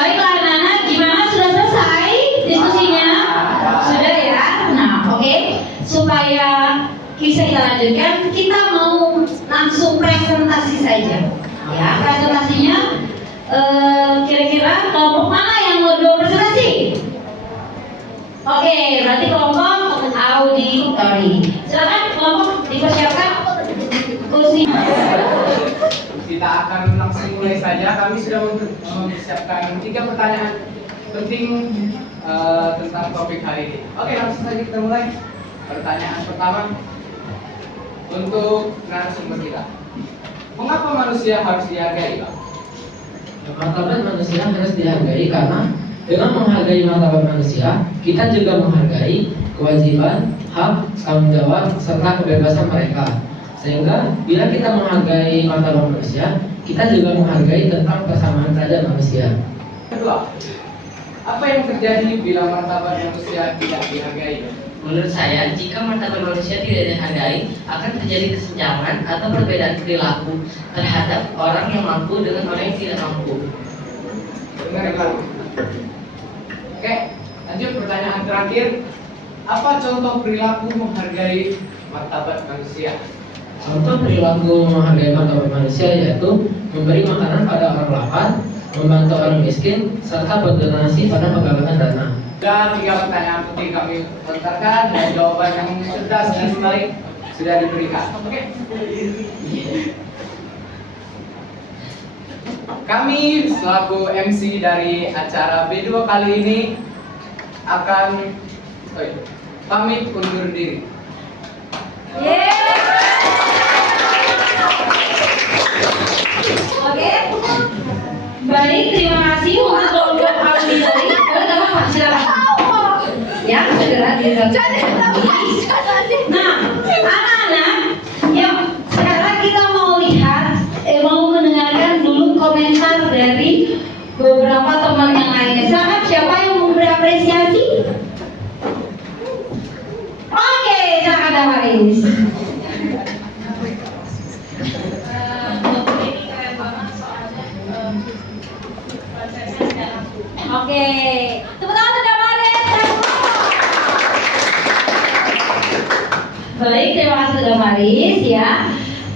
baiklah anak-anak, gimana, sudah selesai diskusinya? Sudah ya? Nah, oke. Supaya bisa kita lanjutkan, kita mau langsung presentasi saja. Ya, presentasinya kira-kira kelompok mana yang mau dua presentasi? Oke, berarti kelompok auditori. Silakan kelompok dipersiapkan kursi. Kita akan langsung mulai saja. Kami sudah mempersiapkan 3 pertanyaan penting tentang topik hari ini. Oke, langsung saja kita mulai. Pertanyaan pertama untuk narasumber kita. Mengapa manusia harus dihargai, Pak? Martabat manusia harus dihargai karena dengan menghargai martabat manusia, kita juga menghargai kewajiban, hak, tanggung jawab, serta kebebasan mereka. Sehingga bila kita menghargai martabat manusia, kita juga menghargai tentang persamaan derajat manusia. Kedua, apa yang terjadi bila martabat manusia tidak dihargai? Menurut saya, jika martabat manusia tidak dihargai, akan terjadi kesenjangan atau perbedaan perilaku terhadap orang yang mampu dengan orang yang tidak mampu. Benar ya, Pak? Oke, lanjut pertanyaan terakhir. Apa contoh perilaku menghargai martabat manusia? Contoh perilaku menghargai martabat manusia yaitu memberi makanan pada orang lapar, membantu orang miskin, serta berdonasi pada penggalangan dana. Dan 3 pertanyaan penting kami lontarkan dan jawaban yang cerdas dan baik sudah diberikan. Oke. Kami selaku MC dari acara B2 kali ini akan pamit undur diri. Oke. Baik, terima kasih untuk kelompok auditori. Silakan. Ya, segera dilakukan. Nah, anak-anak, yuk sekarang kita mau lihat, mau mendengarkan dulu komentar dari beberapa teman yang lainnya. Silakan, siapa yang memberi apresiasi? Oke, silakan Damaris. Oke, tepuk tangan untuk Damaris. Baik, terima kasih Damaris ya.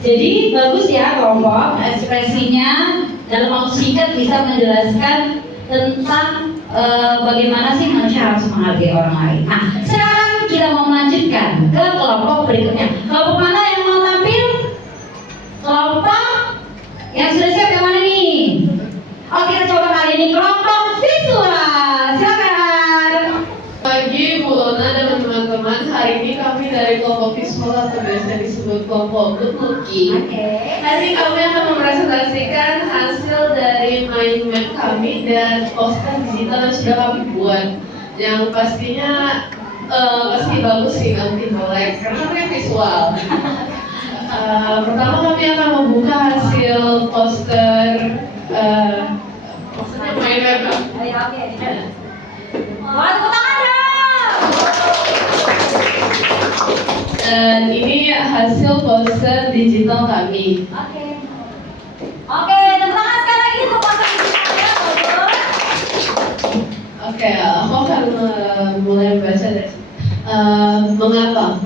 Jadi bagus ya kelompok, ekspresinya dalam waktu singkat bisa menjelaskan tentang bagaimana sih manusia harus menghargai orang lain. Nah, sekarang kita mau melanjutkan ke kelompok berikutnya. Kelompok mana yang mau tampil? Kelompok yang sudah siap yang mana nih? Oke, kita coba kali ini kelompok visual. Silakan. Pagi Bu Lona dan teman-teman, hari ini kami dari kelompok visual atau biasa disebut kelompok good looking. Hari ini kami akan mempresentasikan hasil dari mind map kami dan poster digital yang sudah kami buat. Yang pastinya pasti bagus sih nanti boleh karena kami visual. Pertama kami akan membuka hasil poster maksudnya mind map. Wah, tepuk tangan dong. Dan ini hasil poster digital kami. Oke, tepuk tangan sekali lagi untuk poster digitalnya, bagus. Oke, aku akan mulai membaca dari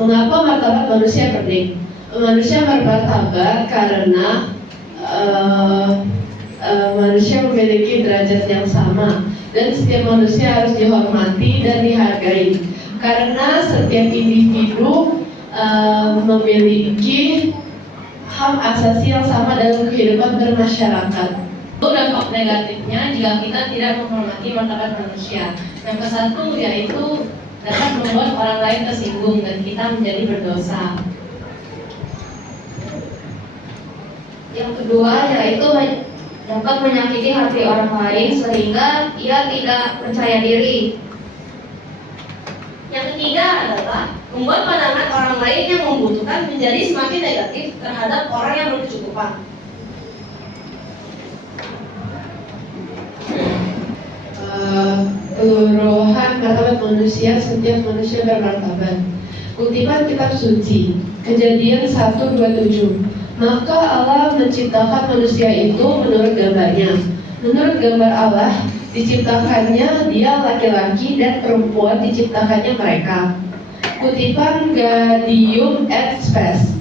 mengapa martabat manusia penting. Manusia bermartabat karena manusia memiliki derajat yang sama dan setiap manusia harus dihormati dan dihargai karena setiap individu memiliki hak asasi yang sama dalam kehidupan bermasyarakat. Dampak negatifnya jika kita tidak menghormati martabat manusia. Yang ke-1 yaitu dapat membuat orang lain tersinggung dan kita menjadi berdosa. Yang kedua yaitu dapat menyakiti hati orang lain sehingga ia tidak percaya diri. Yang ketiga adalah membuat pandangan orang lain yang membutuhkan menjadi semakin negatif terhadap orang yang berkecukupan. Keluruhan martabat manusia, setiap manusia bermartabat. Kutipan kitab suci, Kejadian 1:27. Maka Allah menciptakan manusia itu menurut gambarnya. Menurut gambar Allah, diciptakannya dia laki-laki dan perempuan diciptakannya mereka. Kutipan Gaudium et Spes.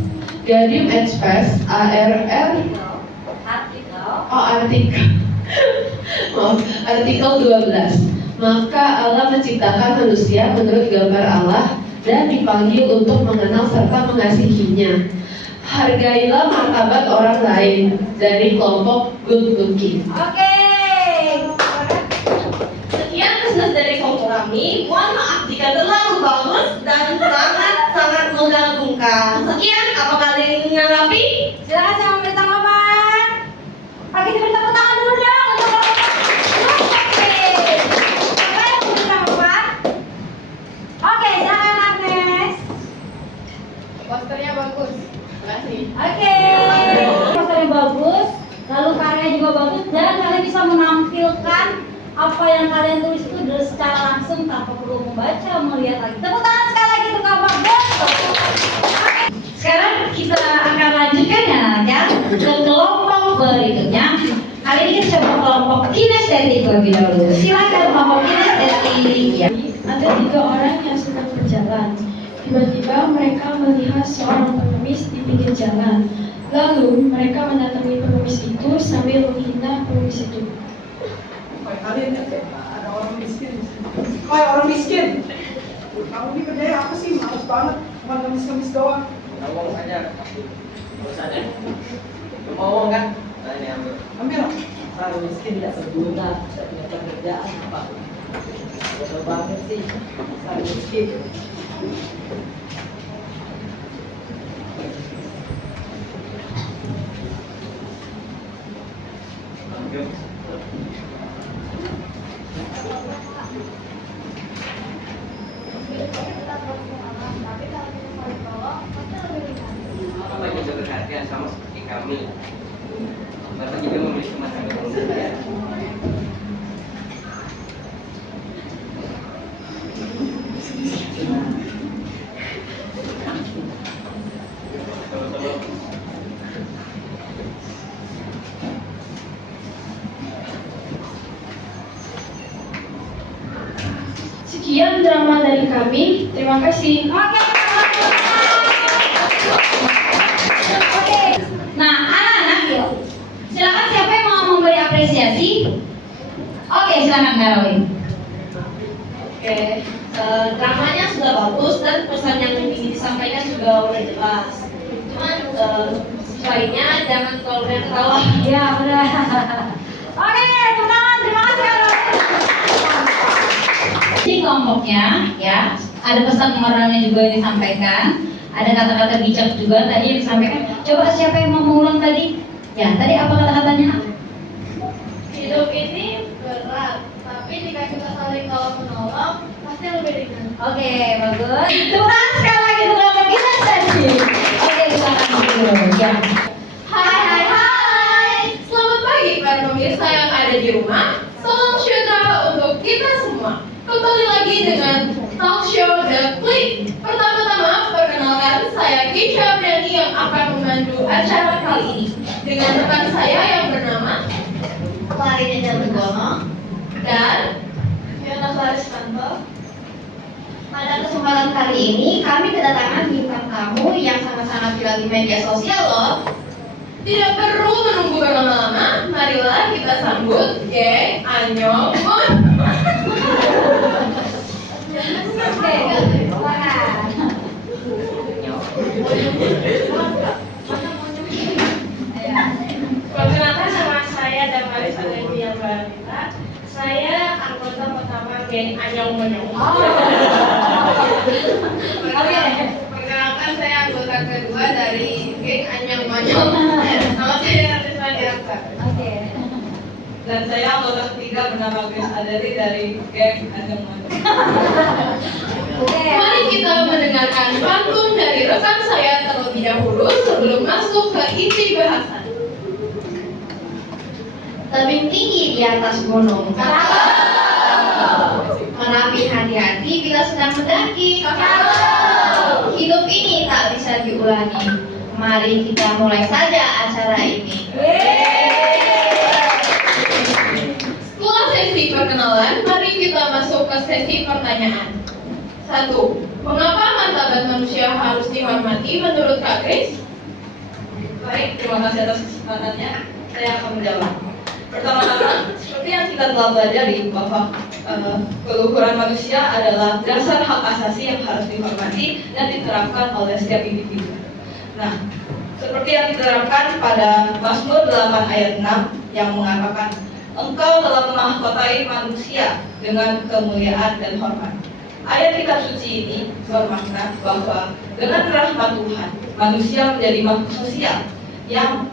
Gaudium et Spes, ARR, artikel 12. Maka Allah menciptakan manusia menurut gambar Allah dan dipanggil untuk mengenal serta mengasihinya. Hargailah martabat orang lain dari kelompok good looking. Oke. Sekian kesan dari kelompok kami. Mohon maaf jika terlalu bagus dan sangat mengagumkan. Sekian, apakah kalian ingin menanggapi? Silakan saya memberi tanggapan. Pak, kita beri tepuk tangan dulu dong untuk Oke. Siapa yang memberi tanggapan? Oke, silakan Agnes. Posternya bagus. Terima kasih. Oke. Posternya bagus, lalu karyanya juga bagus dan kalian bisa menampilkan apa yang kalian tulis itu secara langsung tanpa perlu membaca, melihat lagi. Tepuk tangan sekali lagi untuk Kak Bagus. Sekarang kita akan lanjutkan ya Natya ke kelompok berikutnya. Kali ini kita coba kelompok kinestetik lebih dahulu. Silakan kelompok kinestetik ya. Ada 3 orang yang sedang berjalan. Tiba-tiba mereka melihat seorang pengemis di pinggir jalan. Lalu mereka mendatangi pengemis itu sambil menghina pengemis itu. Kalian ada orang miskin. Orang miskin. Kamu ini kerjanya apa sih? Males banget. Cuma ngemis-ngemis doang. Ngomong saja. Terus aja. Mau kan? Ini ambil. Ambil. Orang miskin tidak berguna, tidak punya pekerjaan apa? Bodoh banget sih, orang miskin. Bapak juga berhati sama seperti kami. Bapak juga memiliki semacam kemudian. Sekian drama dari kami. Terima kasih. Oke. Oke. Nah, anak-anak yuk. Silakan siapa yang mau memberi apresiasi? Oke, silakan Darwin. Oke, dramanya sudah bagus dan pesan yang ingin disampaikan juga udah jelas. Cuman lainnya jangan terlalu banyak ketawa. Iya, benar. Oke, tepuk tangan. Terima kasih Darwin. Di kelompoknya ya, ada pesan moralnya juga yang disampaikan. Ada kata-kata bijak juga tadi yang disampaikan. Coba siapa yang mau mengulang tadi? Ya, tadi apa kata-katanya? Hidup ini berat, tapi jika kita saling tolong menolong, pasti lebih ringan. Oke, bagus. Tepuk tangan sekali lagi untuk kelompok kita tadi. Oke, silakan dulu. Ya. Hai. Selamat pagi para pemirsa yang ada di rumah. Salam sejahtera untuk kita semua. Kembali lagi dengan talk show The Click. Pertama-tama perkenalkan saya Keisha Apriani yang akan memandu acara kali ini dengan rekan saya yang bernama Clarina Jatugono. dan Fiona Clarismanto. Pada kesempatan kali ini kami kedatangan bintang tamu yang sangat-sangat viral di media sosial loh. tidak perlu menunggu berlama-lama. Marilah kita sambut geng Anyong Mon. Oke, silakan. Perkenalkan nama saya Damaris Adelia Baranita. Saya anggota pertama geng Anyong Monyong. Oke. Perkenalkan saya anggota kedua dari geng Anyong Monyong. Nama saya Ratisma Diaksa. Oke. Dan saya anggota ketiga bernama Grace Adeli dari geng Anyong Monyong. Oke. Mari kita mendengarkan pantun dari rekan saya terlebih dahulu sebelum masuk ke inti bahasan. Tebing tinggi di atas gunung. Merapi hati-hati bila sedang mendaki. Hidup ini tak bisa diulangi. Mari kita mulai saja acara ini. perkenalan, mari kita masuk ke sesi pertanyaan. 1. Mengapa martabat manusia harus dihormati menurut Kak Grace? Baik, terima kasih atas kesempatannya. Saya akan menjawab. Pertama-tama, seperti yang kita telah pelajari bahwa keluhuran manusia adalah dasar hak asasi yang harus dihormati dan diterapkan oleh setiap individu. Nah, seperti yang diterapkan pada Mazmur 8 ayat 6 yang mengatakan, Engkau telah memahkotai manusia dengan kemuliaan dan hormat. Ayat kitab suci ini bermakna bahwa dengan rahmat Tuhan, manusia menjadi makhluk sosial yang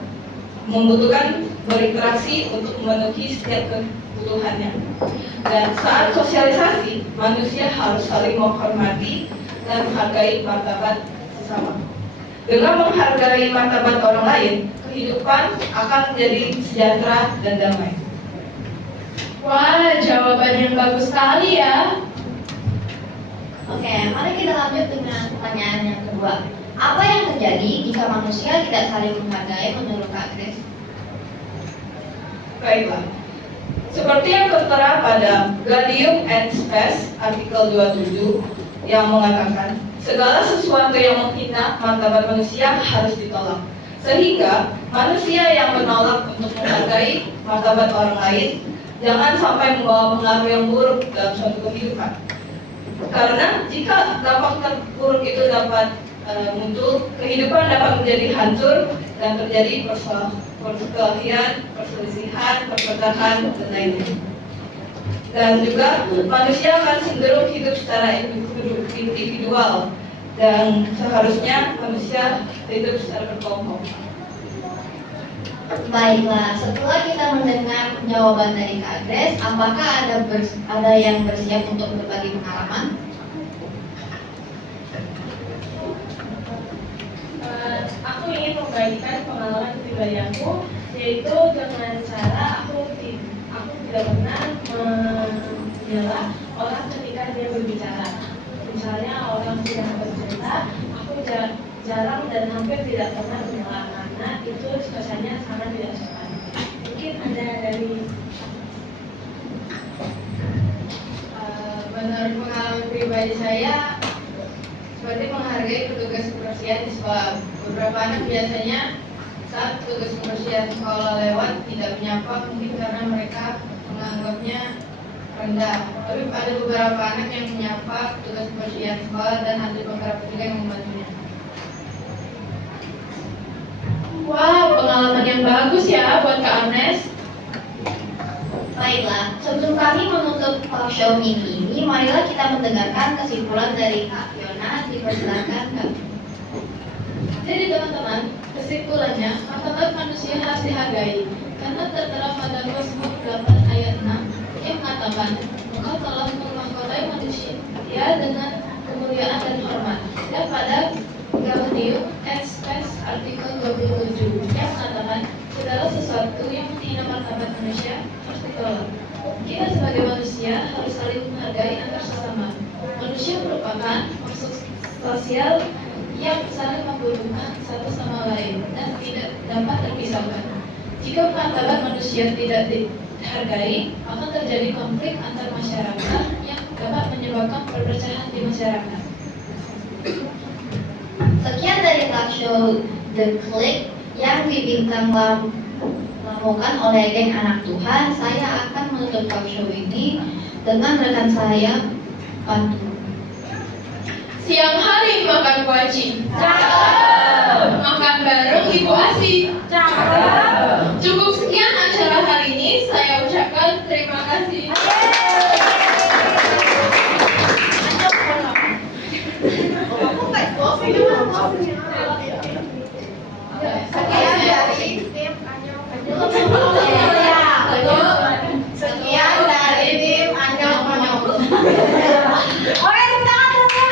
membutuhkan berinteraksi untuk memenuhi setiap kebutuhannya. Dan saat sosialisasi, manusia harus saling menghormati dan menghargai martabat sesama. Dengan menghargai martabat orang lain, kehidupan akan menjadi sejahtera dan damai. Wah, jawaban yang bagus sekali ya. Oke, mari kita lanjut dengan pertanyaan yang kedua. Apa yang terjadi jika manusia tidak saling menghargai menurut Kak Grace? Baiklah. Seperti yang tertera pada Gaudium et Spes artikel 27 yang mengatakan segala sesuatu yang menghina martabat manusia harus ditolak. Sehingga manusia yang menolak untuk menghargai martabat orang lain jangan sampai membawa pengaruh yang buruk dalam suatu kehidupan. Karena jika dampak terburuk itu dapat muncul, kehidupan dapat menjadi hancur dan terjadi perkelahian, perselisihan, perpecahan, dan lainnya. Dan juga manusia akan cenderung hidup secara individual dan seharusnya manusia hidup secara berkelompok. Baiklah, setelah kita mendengar jawaban dari Kak Grace, apakah ada yang bersiap untuk berbagi pengalaman? Aku ingin membagikan pengalaman pribadi aku, yaitu dengan cara aku tidak pernah menyela orang ketika dia berbicara. Misalnya orang sedang bercerita, aku jarang dan hampir tidak pernah menyela karena itu kesannya sangat tidak sopan. Mungkin ada dari Menurut pengalaman pribadi saya, seperti menghargai petugas kebersihan di sekolah. Beberapa anak biasanya saat petugas kebersihan sekolah lewat tidak menyapa, mungkin karena mereka menganggapnya rendah. Tapi ada beberapa anak yang menyapa petugas kebersihan sekolah dan ada beberapa juga yang membantunya. Wow, pengalaman yang bagus ya buat Kak Agnes. Baiklah, sebelum kami menutup talk show mini ini, marilah kita mendengarkan kesimpulan dari Kak Fiona. Dipersilakan Kak. Jadi teman-teman, kesimpulannya, martabat manusia harus dihargai karena tertera pada Mazmur 8 ayat 6 yang mengatakan, Engkau telah memahkotai manusia dengan kemuliaan dan hormat. Dan pada Gaudium et Spes artikel 27 yang mengatakan segala sesuatu yang menghina martabat manusia harus ditolak. Kita sebagai manusia harus saling menghargai antar sesama. Manusia merupakan makhluk sosial yang saling membutuhkan satu sama lain dan tidak dapat terpisahkan. Jika martabat manusia tidak dihargai, akan terjadi konflik antar masyarakat yang dapat menyebabkan perpecahan di masyarakat. Sekian dari talk show The Click yang dibintang lamukan oleh geng anak Tuhan. Saya akan menutup talk show ini dengan rekan saya, Pandu. Siang hari makan kuaci. Cakep. Makan bareng Ibu Asi. Cakep. Cukup sekian acara hari ini. Saya ucapkan terima kasih. Sekian dari tim Sekian dari tim Anyong Konyol. Oke, tepuk tangan untuk tim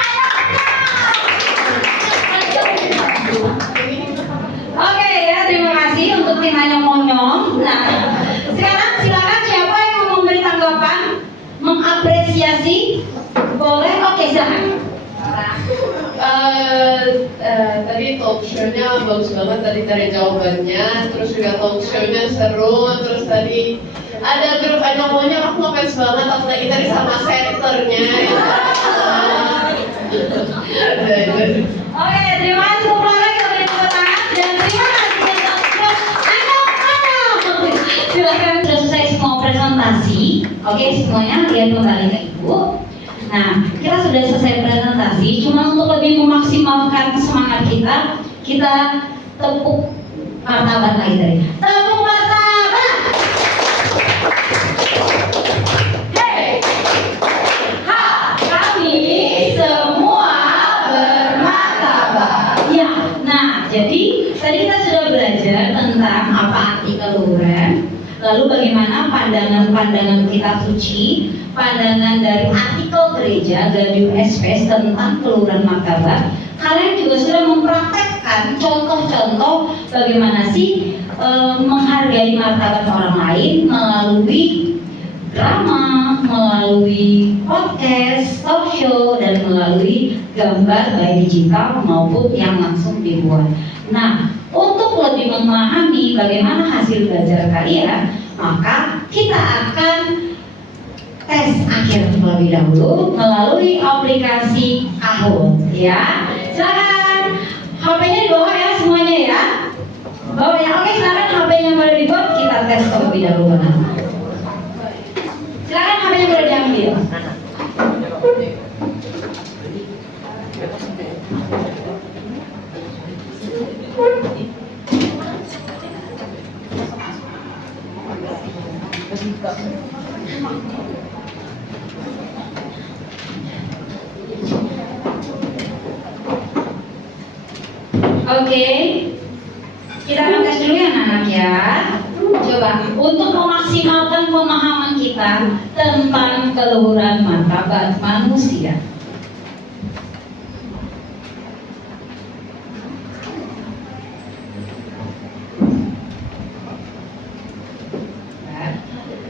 Oke ya, terima kasih untuk tim Anyong-Monyong. Nah, sekarang silakan siapa yang mau memberi tanggapan, mengapresiasi, boleh? Oke, silakan. Tadi talk show-nya bagus banget tadi dari jawabannya, terus juga talk show-nya seru, terus tadi ada grup Anyong Monyong, aku ngefans famous banget apalagi tadi sama senternya. Oke, terima kasih untuk pelanggan yang beri tepuk tangan dan terima kasih yang sudah silakan sudah selesai semua presentasi. Oke, semuanya lihat kembali ke Ibu. Nah, kita sudah selesai presentasi. Cuma untuk lebih memaksimalkan semangat kita tepuk martabat lagi tadi. Tepuk martabat. Hey, ha, kami semua bermartabat. Ya, nah jadi tadi kita sudah belajar tentang apa arti keluhuran, lalu bagaimana pandangan kita suci, pandangan dari artikel gereja Gaudium et Spes tentang keluhuran martabat. Kalian juga sudah mempraktekkan contoh-contoh bagaimana sih menghargai martabat orang lain melalui drama, melalui podcast, talk show, dan melalui gambar baik digital maupun yang langsung dibuat. Nah, untuk lebih memahami bagaimana hasil belajar kalian, maka kita akan tes akhir terlebih dahulu melalui aplikasi Kahoot, ya. Silakan HP-nya di bawah ya semuanya ya. Bawah ya. Oke, silakan HP-nya boleh dibuat, kita tes terlebih dahulu. Silakan HP-nya boleh diambil. Oke, kita akan tes dulu ya anak-anak ya. Coba untuk memaksimalkan pemahaman kita tentang keluhuran martabat manusia.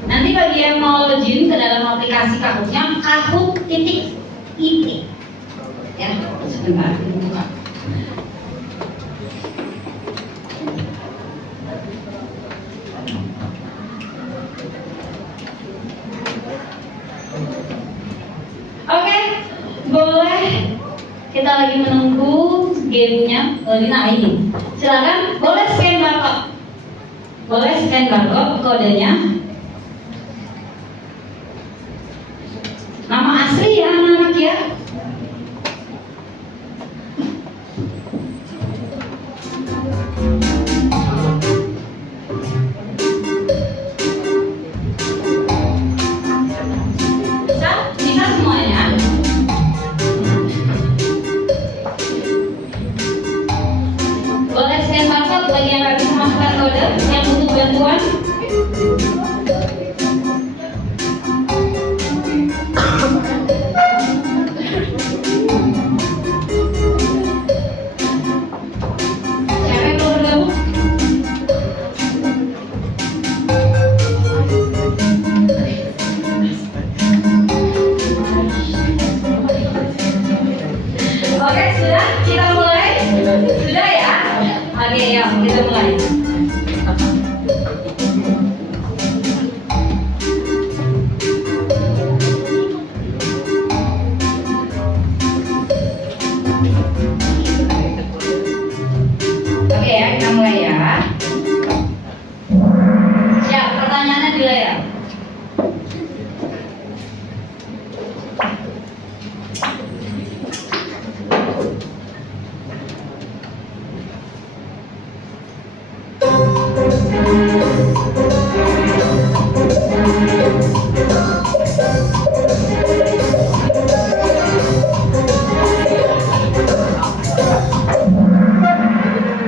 Nanti bagi yang mau login ke dalam aplikasi Kahoot-nya, Kahoot.it ya, sebentar dibuka. Oke, boleh kita lagi menunggu gamenya dinaikin. Silakan, boleh scan barcode. Boleh scan barcode kodenya. Nama asli ya anak-anak ya. Bisa semuanya. Boleh scan barcode bagi yang nggak bisa masukkan kode, yang butuh bantuan. Siapa yang belum bergabung? Oke, sudah? Kita mulai? Sudah ya? Oke, yuk kita mulai. Oke ya, kita mulai ya. Siap, pertanyaannya di layar.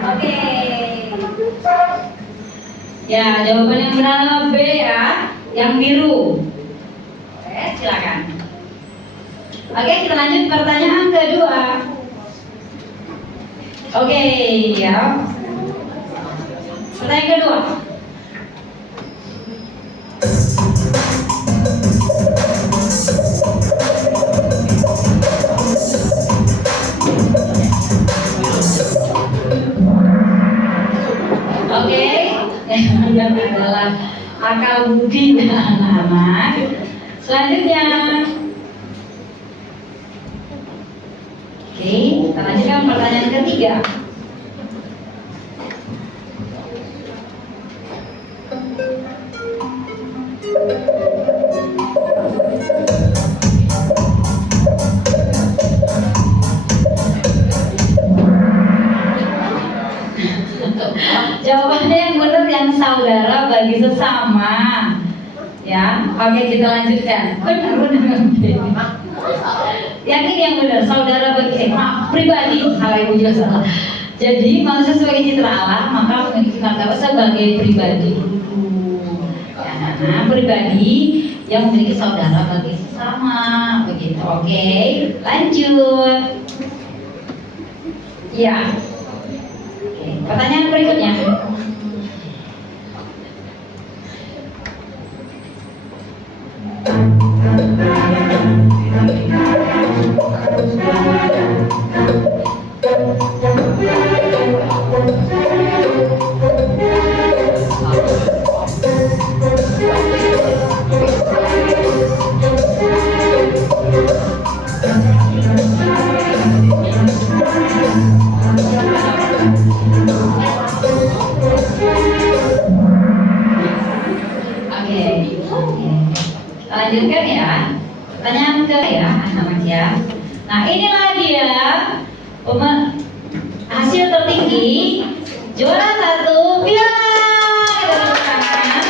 Oke. Ya, jawaban yang benar adalah B ya, yang biru. Oke, silakan. Oke, kita lanjut pertanyaan kedua. Oke, ya. Pertanyaan kedua. Oke, yang adalah akal budi anak-anak. Selanjutnya. Oke, kita lanjutkan pertanyaan ketiga. Jawabannya yang benar yang saudara bagi sesama. Ya, oke kita lanjutkan. Benar. Yakin yang benar, saudara bagi pribadi, salah ibu juga salah. Jadi manusia sebagai citra Allah, maka memiliki martabat sebagai pribadi. Nah, pribadi yang memiliki saudara bagi sesama, begitu. Oke, lanjut. Ya. Oke, pertanyaan berikutnya. Lanjutkan ya, pertanyaan ke ya anak-anak ya. Nah inilah dia hasil tertinggi juara 1 Fiona, kita tepuk tangan.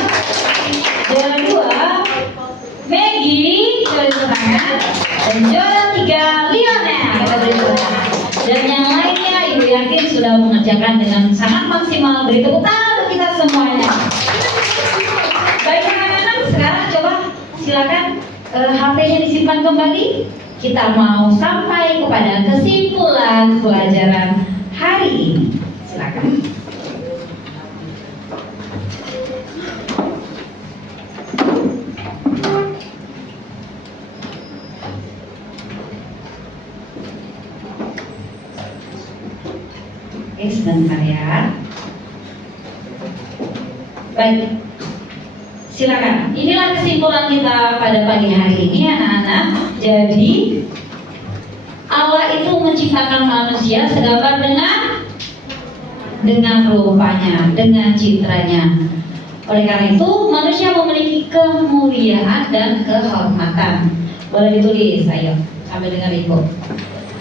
Juara 2 Maggie, kita tepuk tangan. Dan juara 3 Lionel, kita tepuk tangan. Dan yang lainnya ibu yakin sudah mengerjakan dengan sangat maksimal. Beri tepuk tangan untuk kita semuanya. Baik anak-anak, sekarang coba silakan HP-nya disimpan kembali. Kita mau sampai kepada kesimpulan pelajaran hari ini. Silakan. Oke, sebentar ya. Baik. Silakan. Inilah kesimpulan kita pada pagi hari ini anak-anak. Jadi Allah itu menciptakan manusia segambar dengan rupanya, dengan citranya. Oleh karena itu manusia memiliki kemuliaan dan kehormatan. Boleh ditulis, ayo sambil dengar ibu.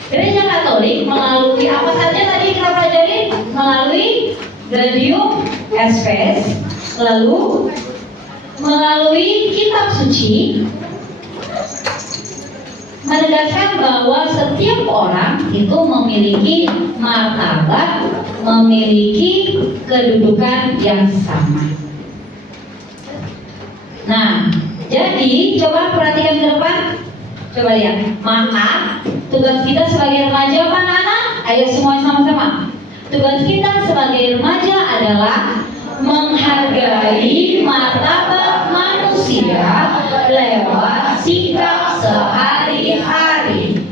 Gereja Katolik melalui apa saja tadi kita pelajari, melalui Gaudium et Spes, lalu melalui kitab suci menegaskan bahwa setiap orang itu memiliki martabat, memiliki kedudukan yang sama. Nah, jadi coba perhatikan ke depan, coba lihat. Maka tugas kita sebagai remaja apa anak-anak? Ayo semua sama-sama. Tugas kita sebagai remaja adalah menghargai martabat manusia lewat sikap sehari-hari,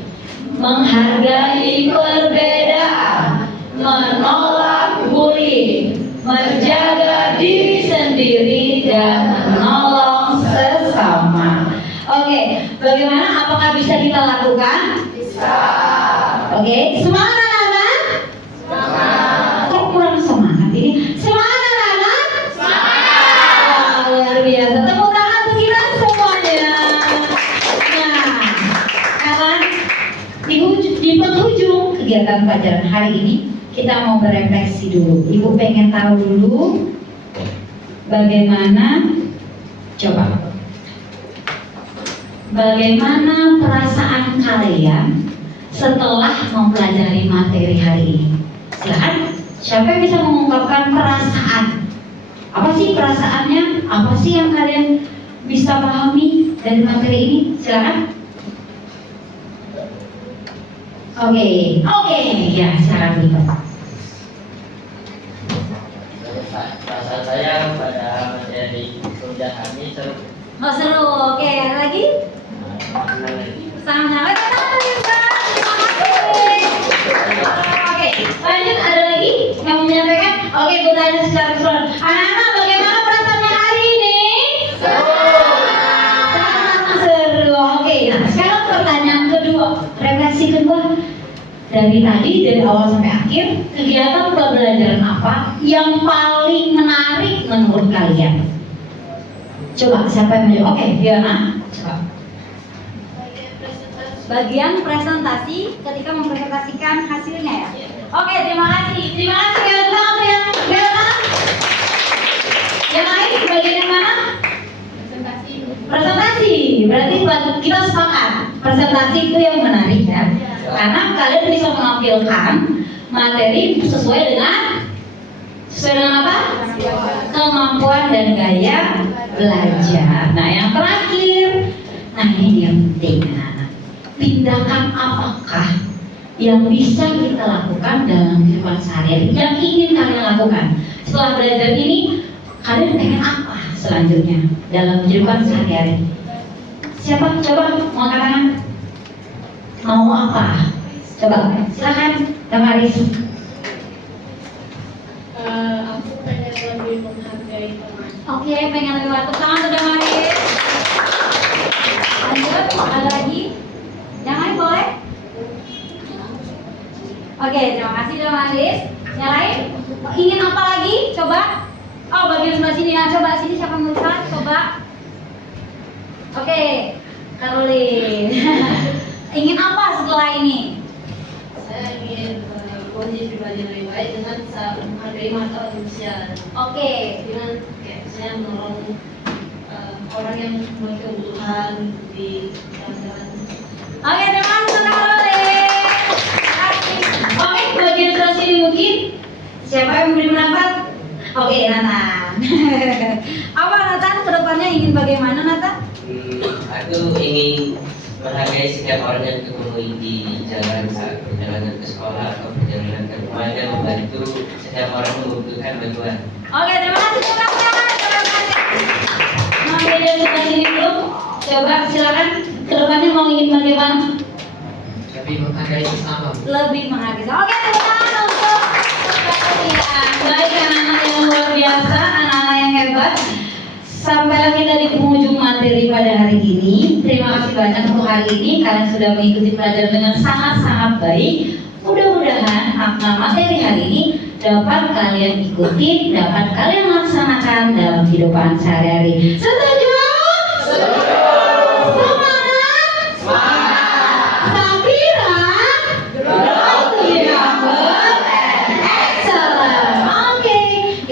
menghargai perbedaan, menolak bullying, menjaga diri sendiri dan menolong sesama. Oke, bagaimana? Apakah bisa kita lakukan? Bisa. Oke, semangat anak-anak? Semangat. Kok kurang semangat ini? Semangat anak-anak? Semangat. Luar biasa. Tepuk tangan untuk kita semuanya. Nah, kawan, di penghujung kegiatan pelajaran hari ini kita mau berefleksi dulu. Ibu pengen tahu dulu bagaimana, coba, bagaimana perasaan kalian setelah mempelajari materi hari ini? Silahkan, siapa yang bisa mengungkapkan perasaan? Apa sih perasaannya? Apa sih yang kalian bisa pahami dari materi ini? Silahkan. Oke, ya silakan dulu. Perasaan saya pada materi kuliah ini seru. Oh seru, oke, ada lagi? Sama-sama, terima kasih. Oke, lanjut, ada lagi yang mau menyampaikan? Oke, gue tanya secara keseluruhan. Anak-anak, bagaimana perasaannya hari ini? Seru. dari awal sampai akhir, kegiatan pembelajaran apa yang paling menarik menurut kalian? Coba siapa yang menjawab? Oke, Fiona. Coba. Bagian presentasi ketika mempresentasikan hasilnya ya. Oke, terima kasih. Terima kasih ya. Yang lain bagian yang mana? Presentasi. Berarti kita sepakat presentasi itu yang menarik ya. Karena kalian bisa menampilkan materi sesuai dengan apa? Kemampuan dan gaya belajar. Nah, yang terakhir, nah ini yang penting anak-anak. Tindakan apakah yang bisa kita lakukan dalam kehidupan sehari-hari yang ingin kalian lakukan setelah belajar ini? Kalian pengen apa selanjutnya dalam kehidupan sehari-hari? Siapa coba mau angkat tangan? Mau apa? Coba silakan, Damaris. Aku pengen lebih menghargai teman. Oke, pengen lebih waktu tangan sudah Damaris. Lanjut, ada lagi? Yang lain boleh? Oke, terima kasih Damaris. Yang lain? Ingin apa lagi? Coba. Oh, bagian sebelah sini. Nah, coba sini siapa yang mulai? Coba. Oke, Caroline. Ingin apa setelah ini? Saya ingin kondisi pribadi lebih baik dengan bisa menghargai mata manusia. Oke. Dengan kayak saya menolong orang yang memiliki kebutuhan di jalan-jalan. Oke, terima kasih Caroline. Oke, bagian sebelah sini mungkin. Siapa yang memberi pendapat? Oke, Nathan. Apa Nathan? Kedepannya ingin bagaimana Nathan? Aku ingin menghargai setiap orang yang ketemu di jalan saat perjalanan ke sekolah atau perjalanan ke rumah dan membantu setiap orang membutuhkan bantuan. Oke, terima kasih. Nah, bagian sebelah sini dulu. Coba silakan. Kedepannya mau ingin bagaimana? Lebih menghargai sesama. Lebih menghargai. Oke, tepuk tangan untuk kalian. Baik, anak-anak yang luar biasa, anak-anak yang hebat. Sampailah kita di penghujung materi pada hari ini. Terima kasih banyak untuk hari ini. Kalian sudah mengikuti pelajaran dengan sangat-sangat baik. Mudah-mudahan makna materi hari ini dapat kalian ikuti, dapat kalian laksanakan dalam kehidupan sehari-hari. Setuju?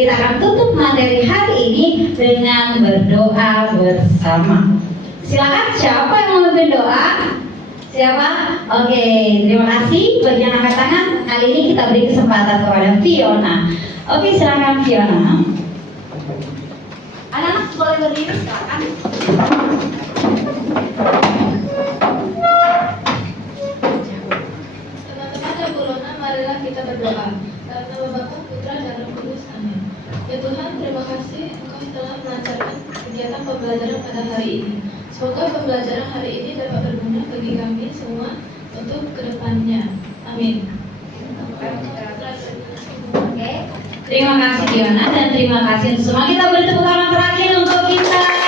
Kita akan tutup materi hari ini dengan berdoa bersama. Silakan, siapa yang mau berdoa? Siapa? Oke, terima kasih bagi yang angkat tangan. Kali ini kita beri kesempatan kepada Fiona. Oke, silakan Fiona. Anak-anak boleh berdiri, silakan. Teman-teman dan Bulona, marilah kita berdoa. Dalam nama Bapa, Putra, dan Roh Kudus. Amin. Ya Tuhan, terima kasih Engkau telah melancarkan kegiatan pembelajaran pada hari ini. Semoga pembelajaran hari ini dapat berguna bagi kami semua untuk kedepannya. Amin. Oke, terima kasih Fiona dan terima kasih untuk semua. Kita beri tepuk tangan terakhir untuk kita.